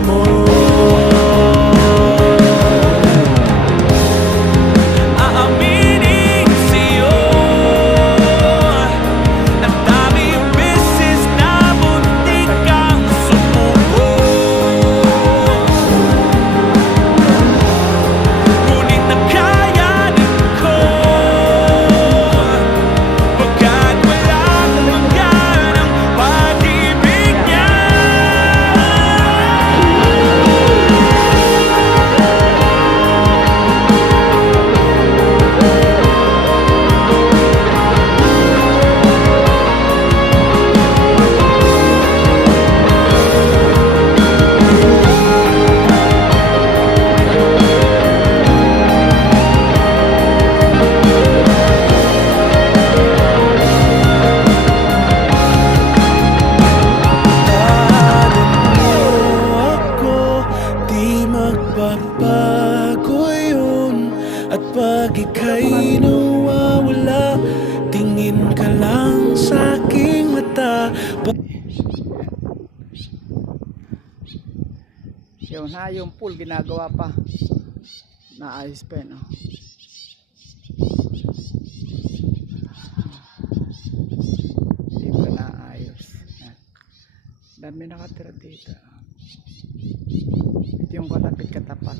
mo. Aaminin sa'yo, ang daming beses na muntik kang sumuko, ngunit nakayanin ko, pagkat walang hanggan ang pag-ibig niya. Di magbabago yun. At pag ika'y nawawala, tingin ka lang sa aking mata. Yun ha, yung pool ginagawa pa. Naayos pa yun, oh. Hindi pa naayos. Dami nakatira dito. Ito yung kalapit katapat.